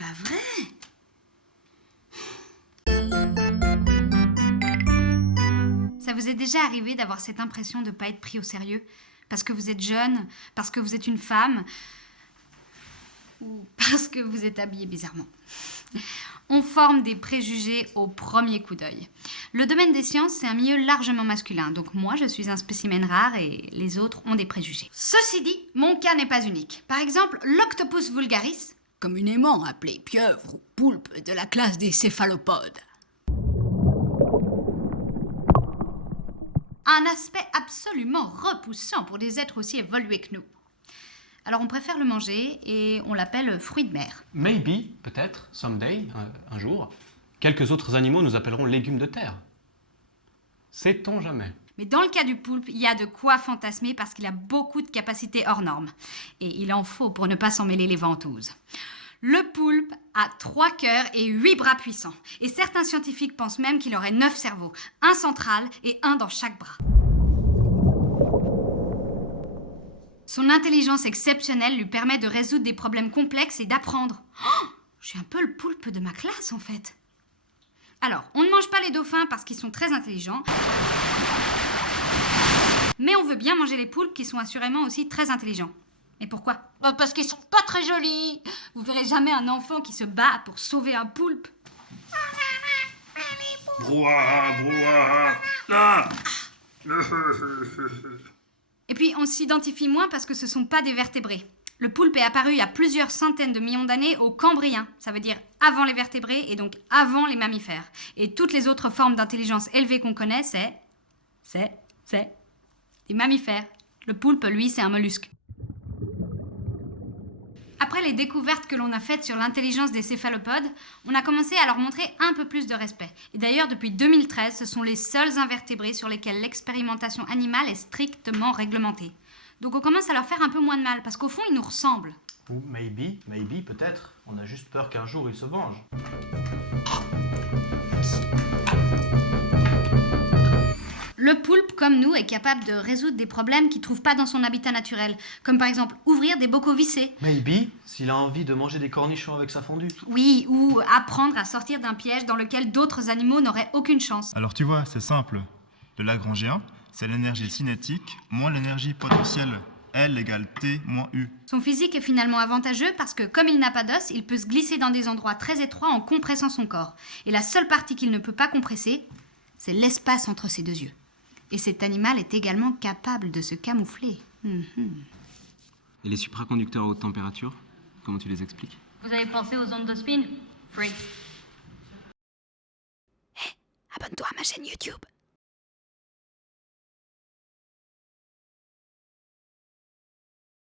pas vrai. Ça vous est déjà arrivé d'avoir cette impression de ne pas être pris au sérieux? Parce que vous êtes jeune, parce que vous êtes une femme, ou parce que vous êtes habillé bizarrement? On forme des préjugés au premier coup d'œil. Le domaine des sciences, c'est un milieu largement masculin, donc moi je suis un spécimen rare et les autres ont des préjugés. Ceci dit, mon cas n'est pas unique. Par exemple, l'Octopus vulgaris, communément appelé pieuvre ou poulpe de la classe des céphalopodes, a un aspect absolument repoussant pour des êtres aussi évolués que nous. Alors on préfère le manger et on l'appelle fruit de mer. Maybe, peut-être, someday, un jour, quelques autres animaux nous appelleront légumes de terre. Sait-on jamais? Mais dans le cas du poulpe, il y a de quoi fantasmer parce qu'il a beaucoup de capacités hors normes. Et il en faut pour ne pas s'en mêler les ventouses. Le poulpe a 3 cœurs et 8 bras puissants. Et certains scientifiques pensent même qu'il aurait 9 cerveaux, un central et un dans chaque bras. Son intelligence exceptionnelle lui permet de résoudre des problèmes complexes et d'apprendre. Oh, je suis un peu le poulpe de ma classe, en fait. Alors, on ne mange pas les dauphins parce qu'ils sont très intelligents. Mais on veut bien manger les poulpes qui sont assurément aussi très intelligents. Et pourquoi? Parce qu'ils sont pas très jolis. Vous verrez jamais un enfant qui se bat pour sauver un poulpe. Brouhaha, brouhaha. Ah. Et puis, on s'identifie moins parce que ce sont pas des vertébrés. Le poulpe est apparu il y a plusieurs centaines de millions d'années au Cambrien. Ça veut dire avant les vertébrés et donc avant les mammifères. Et toutes les autres formes d'intelligence élevée qu'on connaît, c'est des mammifères. Le poulpe, lui, c'est un mollusque. Après les découvertes que l'on a faites sur l'intelligence des céphalopodes, on a commencé à leur montrer un peu plus de respect. Et d'ailleurs, depuis 2013, ce sont les seuls invertébrés sur lesquels l'expérimentation animale est strictement réglementée. Donc on commence à leur faire un peu moins de mal, parce qu'au fond, ils nous ressemblent. Ou maybe, peut-être. On a juste peur qu'un jour ils se vengent. Le poulpe, comme nous, est capable de résoudre des problèmes qu'il ne trouve pas dans son habitat naturel, comme par exemple ouvrir des bocaux vissés. Maybe, s'il a envie de manger des cornichons avec sa fondue. Oui, ou apprendre à sortir d'un piège dans lequel d'autres animaux n'auraient aucune chance. Alors tu vois, c'est simple. Le Lagrangien, c'est l'énergie cinétique moins l'énergie potentielle. L égale T moins U. Son physique est finalement avantageux parce que, comme il n'a pas d'os, il peut se glisser dans des endroits très étroits en compressant son corps. Et la seule partie qu'il ne peut pas compresser, c'est l'espace entre ses deux yeux. Et cet animal est également capable de se camoufler. Et les supraconducteurs à haute température, comment tu les expliques? Vous avez pensé aux ondes de spin? Free. Abonne-toi à ma chaîne YouTube.